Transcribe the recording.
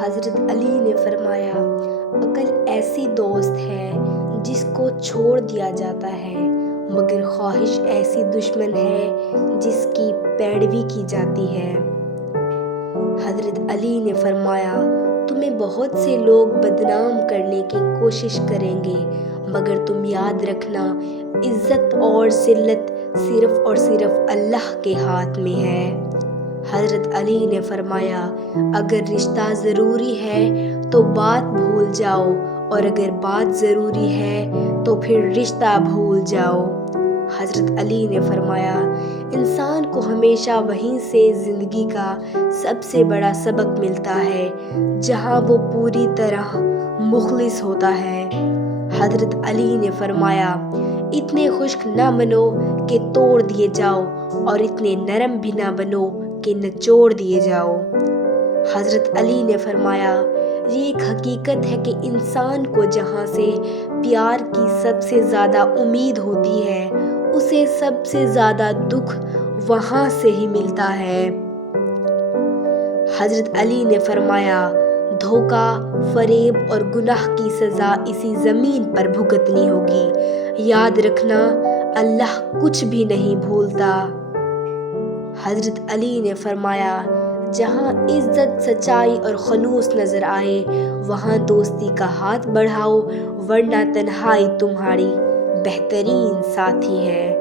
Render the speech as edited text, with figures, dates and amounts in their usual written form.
حضرت علی نے فرمایا، عقل ایسی دوست ہے جس کو چھوڑ دیا جاتا ہے، مگر خواہش ایسی دشمن ہے جس کی پیروی کی جاتی ہے۔ حضرت علی نے فرمایا، تمہیں بہت سے لوگ بدنام کرنے کی کوشش کریں گے، مگر تم یاد رکھنا، عزت اور ذلت صرف اور صرف اللہ کے ہاتھ میں ہے۔ حضرت علی نے فرمایا، اگر رشتہ ضروری ہے تو بات بھول جاؤ، اور اگر بات ضروری ہے تو پھر رشتہ بھول جاؤ۔ حضرت علی نے فرمایا، انسان کو ہمیشہ وہیں سے زندگی کا سب سے بڑا سبق ملتا ہے جہاں وہ پوری طرح مخلص ہوتا ہے۔ حضرت علی نے فرمایا، اتنے خشک نہ بنو کہ توڑ دیے جاؤ، اور اتنے نرم بھی نہ بنو کہ نچوڑ دیے جاؤ۔ حضرت علی نے فرمایا، یہ ایک حقیقت ہے کہ انسان کو جہاں سے پیار کی سب سے زیادہ امید ہوتی ہے، اسے سب سے زیادہ دکھ وہاں سے ہی ملتا ہے۔ حضرت علی نے فرمایا، دھوکہ، فریب اور گناہ کی سزا اسی زمین پر بھگتنی ہوگی۔ یاد رکھنا، اللہ کچھ بھی نہیں بھولتا۔ حضرت علی نے فرمایا، جہاں عزت، سچائی اور خلوص نظر آئے، وہاں دوستی کا ہاتھ بڑھاؤ، ورنہ تنہائی تمہاری بہترین ساتھی ہے۔